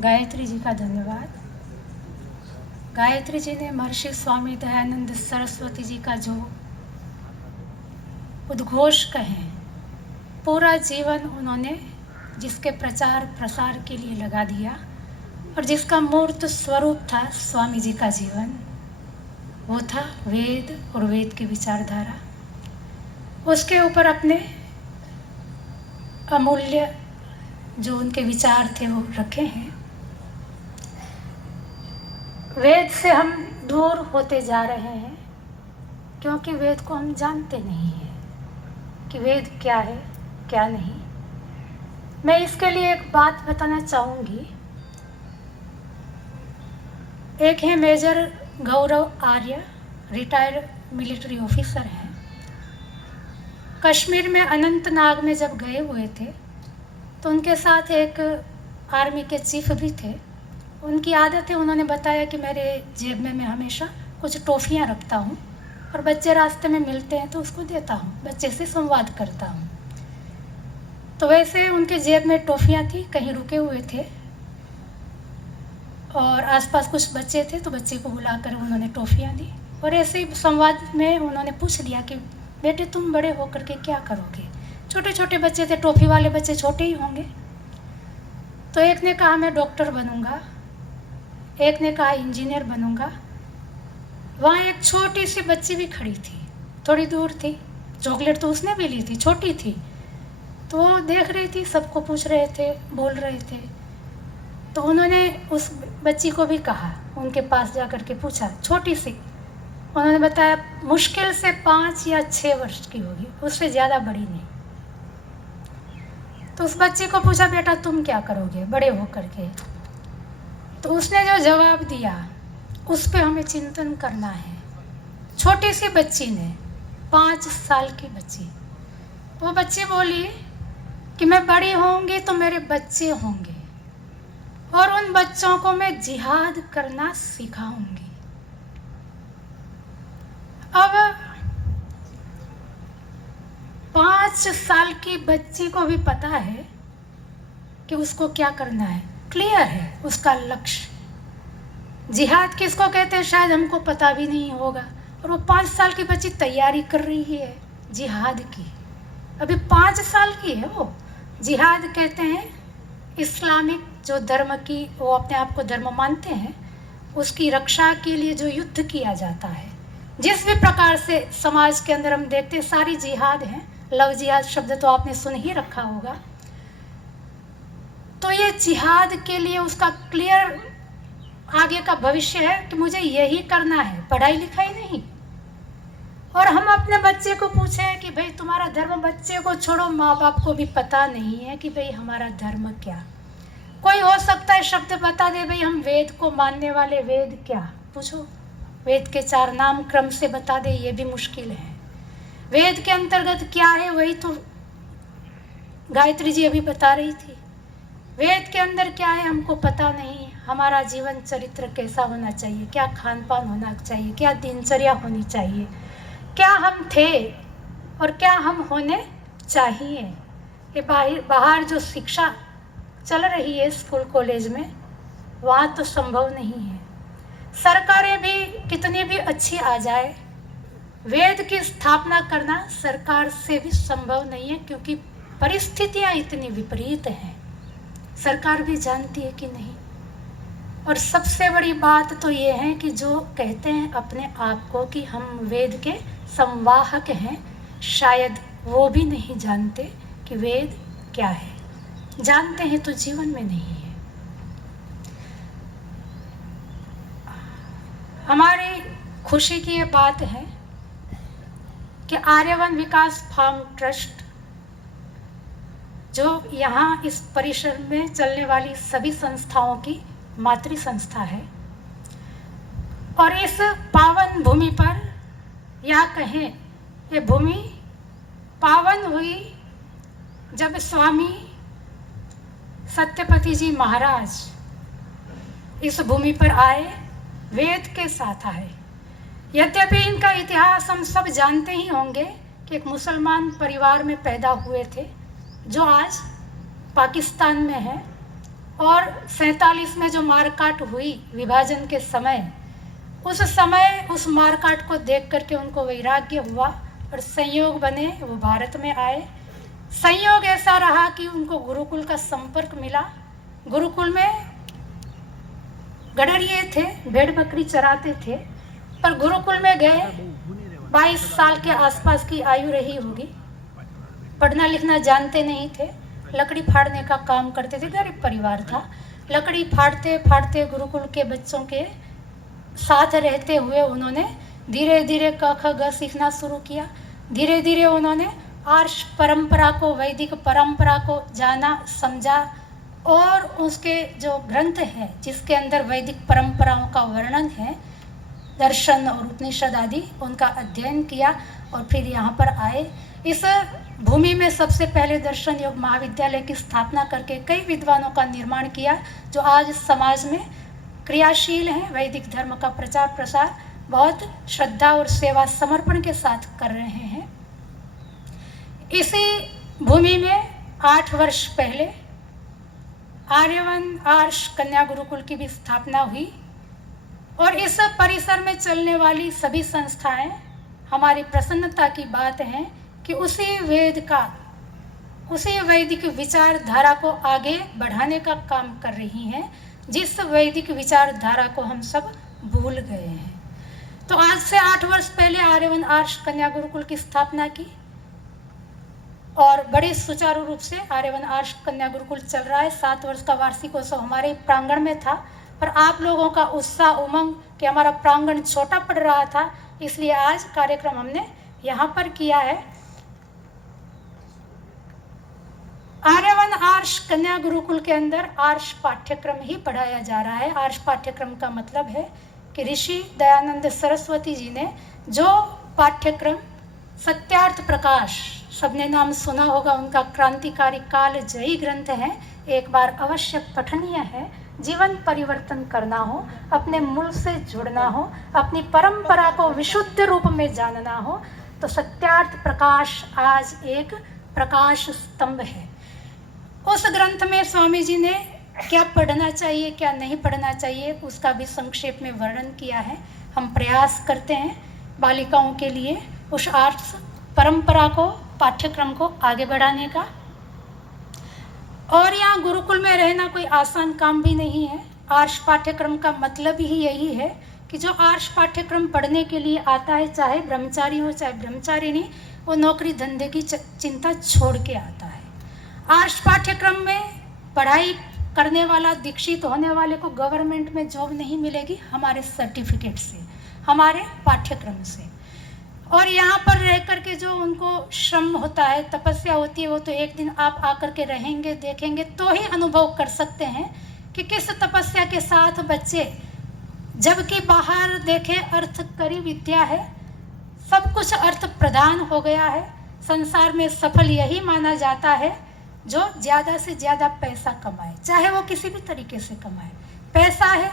गायत्री जी का धन्यवाद। गायत्री जी ने महर्षि स्वामी दयानंद सरस्वती जी का जो उद्घोष कहे, पूरा जीवन उन्होंने जिसके प्रचार प्रसार के लिए लगा दिया और जिसका मूर्त स्वरूप था स्वामी जी का जीवन, वो था वेद और वेद की विचारधारा। उसके ऊपर अपने अमूल्य जो उनके विचार थे वो रखे हैं। वेद से हम दूर होते जा रहे हैं क्योंकि वेद को हम जानते नहीं हैं कि वेद क्या है क्या नहीं। मैं इसके लिए एक बात बताना चाहूँगी। एक है मेजर गौरव आर्य, रिटायर्ड मिलिट्री ऑफिसर हैं। कश्मीर में अनंतनाग में जब गए हुए थे तो उनके साथ एक आर्मी के चीफ भी थे। उनकी आदत है, उन्होंने बताया कि मेरे जेब में मैं हमेशा कुछ टॉफ़ियाँ रखता हूँ और बच्चे रास्ते में मिलते हैं तो उसको देता हूँ, बच्चे से संवाद करता हूँ। तो वैसे उनके जेब में टॉफ़ियाँ थी, कहीं रुके हुए थे और आसपास कुछ बच्चे थे तो बच्चे को बुलाकर उन्होंने टॉफ़ियाँ दी और ऐसे ही संवाद में उन्होंने पूछ लिया कि बेटे तुम बड़े होकर के क्या करोगे। छोटे छोटे बच्चे थे, टॉफ़ी वाले बच्चे छोटे ही होंगे। तो एक ने कहा मैं डॉक्टर बनूंगा, एक ने कहा इंजीनियर बनूंगा। वहाँ एक छोटी सी बच्ची भी खड़ी थी, थोड़ी दूर थी, चॉकलेट तो उसने भी ली थी, छोटी थी। तो वो देख रही थी, सबको पूछ रहे थे, बोल रहे थे। तो उन्होंने उस बच्ची को भी कहा, उनके पास जा कर के पूछा, छोटी सी, उन्होंने बताया मुश्किल से 5 या 6 वर्ष की होगी, उससे ज़्यादा बड़ी नहीं। तो उस बच्ची को पूछा बेटा तुम क्या करोगे बड़े होकर के। तो उसने जो जवाब दिया उस पे हमें चिंतन करना है। छोटी सी बच्ची ने, 5 साल की बच्ची, वो बच्ची बोली कि मैं बड़ी होंगी तो मेरे बच्चे होंगे और उन बच्चों को मैं जिहाद करना सिखाऊंगी। अब 5 साल की बच्ची को भी पता है कि उसको क्या करना है, क्लियर है उसका लक्ष्य। जिहाद किसको कहते हैं शायद हमको पता भी नहीं होगा और वो 5 साल की बच्ची तैयारी कर रही है जिहाद की। अभी 5 साल की है वो। जिहाद कहते हैं इस्लामिक जो धर्म की, वो अपने आप को धर्म मानते हैं, उसकी रक्षा के लिए जो युद्ध किया जाता है। जिस भी प्रकार से समाज के अंदर हम देखते हैं सारी जिहाद हैं। लव जिहाद शब्द तो आपने सुन ही रखा होगा। तो ये जिहाद के लिए उसका क्लियर आगे का भविष्य है कि मुझे यही करना है, पढ़ाई लिखाई नहीं। और हम अपने बच्चे को पूछे कि भाई तुम्हारा धर्म, बच्चे को छोड़ो माँ बाप को भी पता नहीं है कि भाई हमारा धर्म क्या। कोई हो सकता है शब्द बता दे भाई हम वेद को मानने वाले, वेद क्या, पूछो वेद के 4 नाम क्रम से बता दे, ये भी मुश्किल है। वेद के अंतर्गत क्या है वही तो गायत्री जी अभी बता रही थी। वेद के अंदर क्या है हमको पता नहीं। हमारा जीवन चरित्र कैसा होना चाहिए, क्या खान पान होना चाहिए, क्या दिनचर्या होनी चाहिए, क्या हम थे और क्या हम होने चाहिए। ये बाहर जो शिक्षा चल रही है स्कूल कॉलेज में, वहाँ तो संभव नहीं है। सरकारें भी कितनी भी अच्छी आ जाए, वेद की स्थापना करना सरकार से भी संभव नहीं है क्योंकि परिस्थितियां इतनी विपरीत हैं। सरकार भी जानती है कि नहीं। और सबसे बड़ी बात तो ये है कि जो कहते हैं अपने आप को कि हम वेद के संवाहक हैं, शायद वो भी नहीं जानते कि वेद क्या है। जानते हैं तो जीवन में नहीं है। हमारी खुशी की ये बात है कि आर्यवन विकास फार्म ट्रस्ट जो यहाँ इस परिसर में चलने वाली सभी संस्थाओं की मातृ संस्था है और इस पावन भूमि पर, या कहें ये भूमि पावन हुई जब स्वामी सत्यपति जी महाराज इस भूमि पर आए, वेद के साथ आए। यद्यपि इनका इतिहास हम सब जानते ही होंगे कि एक मुसलमान परिवार में पैदा हुए थे जो आज पाकिस्तान में है और 47 में जो मारकाट हुई विभाजन के समय, उस मारकाट को देख करके उनको वैराग्य हुआ और संयोग बने, वो भारत में आए। संयोग ऐसा रहा कि उनको गुरुकुल का संपर्क मिला। गुरुकुल में गडरिये थे, भेड़ बकरी चराते थे, पर गुरुकुल में गए, 22 साल के आसपास की आयु रही होगी, पढ़ना लिखना जानते नहीं थे, लकड़ी फाड़ने का काम करते थे, गरीब परिवार था। लकड़ी फाड़ते फाड़ते गुरुकुल के बच्चों के साथ रहते हुए उन्होंने धीरे धीरे क ख ग सीखना शुरू किया। धीरे धीरे उन्होंने आर्ष परंपरा को, वैदिक परंपरा को जाना, समझा और उसके जो ग्रंथ है जिसके अंदर वैदिक परंपराओं का वर्णन है, दर्शन और उपनिषद आदि, उनका अध्ययन किया और फिर यहाँ पर आए। इस भूमि में सबसे पहले दर्शन योग महाविद्यालय की स्थापना करके कई विद्वानों का निर्माण किया जो आज समाज में क्रियाशील हैं। वैदिक धर्म का प्रचार प्रसार बहुत श्रद्धा और सेवा समर्पण के साथ कर रहे हैं। इसी भूमि में 8 वर्ष पहले आर्यवन आर्ष कन्या गुरुकुल की भी स्थापना हुई और इस परिसर में चलने वाली सभी संस्थाएं, हमारी प्रसन्नता की बात है कि उसी वैदिक विचारधारा को आगे बढ़ाने का काम कर रही हैं, जिस वैदिक विचारधारा को हम सब भूल गए हैं। तो आज से 8 वर्ष पहले आर्यवन आर्ष कन्या गुरुकुल की स्थापना की और बड़े सुचारू रूप से आर्यवन आर्ष कन्या गुरुकुल चल रहा है। 7 वर्ष का वार्षिकोत्सव हमारे प्रांगण में था, पर आप लोगों का उत्साह उमंग कि हमारा प्रांगण छोटा पड़ रहा था, इसलिए आज कार्यक्रम हमने यहाँ पर किया है। आर्यवन आर्ष कन्या गुरुकुल के अंदर आर्ष पाठ्यक्रम ही पढ़ाया जा रहा है। आर्ष पाठ्यक्रम का मतलब है कि ऋषि दयानंद सरस्वती जी ने जो पाठ्यक्रम सत्यार्थ प्रकाश, सबने नाम सुना होगा, उनका क्रांतिकारी काल जयी ग्रंथ है, एक बार अवश्य पठनीय है। जीवन परिवर्तन करना हो, अपने मूल से जुड़ना हो, अपनी परंपरा को विशुद्ध रूप में जानना हो, तो सत्यार्थ प्रकाश आज एक प्रकाश स्तंभ है। उस ग्रंथ में स्वामी जी ने क्या पढ़ना चाहिए, क्या नहीं पढ़ना चाहिए, उसका भी संक्षेप में वर्णन किया है। हम प्रयास करते हैं बालिकाओं के लिए उस आर्ट्स परंपरा को, पाठ्यक्रम को आगे बढ़ाने का। और यहाँ गुरुकुल में रहना कोई आसान काम भी नहीं है। आर्ष पाठ्यक्रम का मतलब ही यही है कि जो आर्ष पाठ्यक्रम पढ़ने के लिए आता है, चाहे ब्रह्मचारी हो चाहे ब्रह्मचारिणी, वो नौकरी धंधे की चिंता छोड़ के आता है। आर्ष पाठ्यक्रम में पढ़ाई करने वाला, दीक्षित होने वाले को गवर्नमेंट में जॉब नहीं मिलेगी हमारे सर्टिफिकेट से, हमारे पाठ्यक्रम से। और यहाँ पर रह करके जो उनको श्रम होता है, तपस्या होती है, वो तो एक दिन आप आकर के रहेंगे, देखेंगे तो ही अनुभव कर सकते हैं कि किस तपस्या के साथ बच्चे, जबकि बाहर देखे अर्थ करी विद्या है, सब कुछ अर्थ प्रदान हो गया है। संसार में सफल यही माना जाता है जो ज़्यादा से ज़्यादा पैसा कमाए, चाहे वो किसी भी तरीके से कमाए। पैसा है,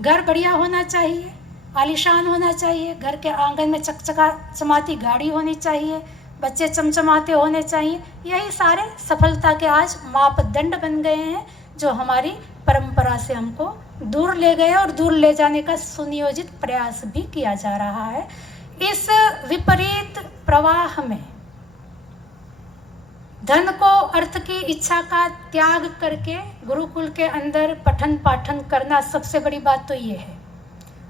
घर बढ़िया होना चाहिए, आलीशान होना चाहिए, घर के आंगन में चकचका चमाती गाड़ी होनी चाहिए, बच्चे चमचमाते होने चाहिए। यही सारे सफलता के आज मापदंड बन गए हैं जो हमारी परंपरा से हमको दूर ले गए और दूर ले जाने का सुनियोजित प्रयास भी किया जा रहा है। इस विपरीत प्रवाह में धन को, अर्थ की इच्छा का त्याग करके गुरुकुल के अंदर पठन पाठन करना सबसे बड़ी बात तो ये है।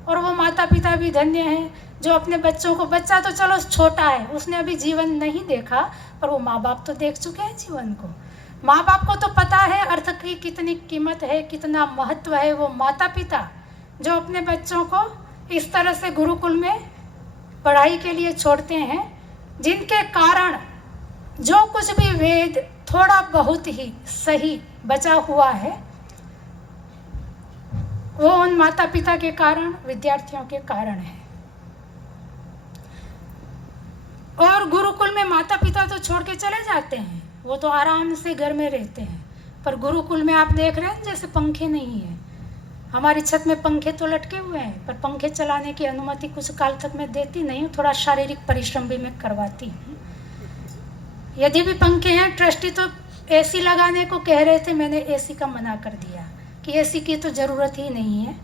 और वो माता पिता भी धन्य हैं जो अपने बच्चों को, बच्चा तो चलो छोटा है, उसने अभी जीवन नहीं देखा, पर वो माँ बाप तो देख चुके हैं जीवन को। माँ बाप को तो पता है अर्थ की कितनी कीमत है, कितना महत्व है। वो माता पिता जो अपने बच्चों को इस तरह से गुरुकुल में पढ़ाई के लिए छोड़ते हैं, जिनके कारण जो कुछ भी वेद थोड़ा बहुत ही सही बचा हुआ है, वो उन माता पिता के कारण, विद्यार्थियों के कारण है। और गुरुकुल में माता पिता तो छोड़ के चले जाते हैं, वो तो आराम से घर में रहते हैं, पर गुरुकुल में आप देख रहे हैं जैसे पंखे नहीं है। हमारी छत में पंखे तो लटके हुए हैं, पर पंखे चलाने की अनुमति कुछ काल तक मैं देती नहीं हूँ, थोड़ा शारीरिक परिश्रम भी मैं करवाती हूँ। यदि भी पंखे हैं, ट्रस्टी तो एसी लगाने को कह रहे थे, मैंने एसी का मना कर दिया। कि एसी की तो ज़रूरत ही नहीं है,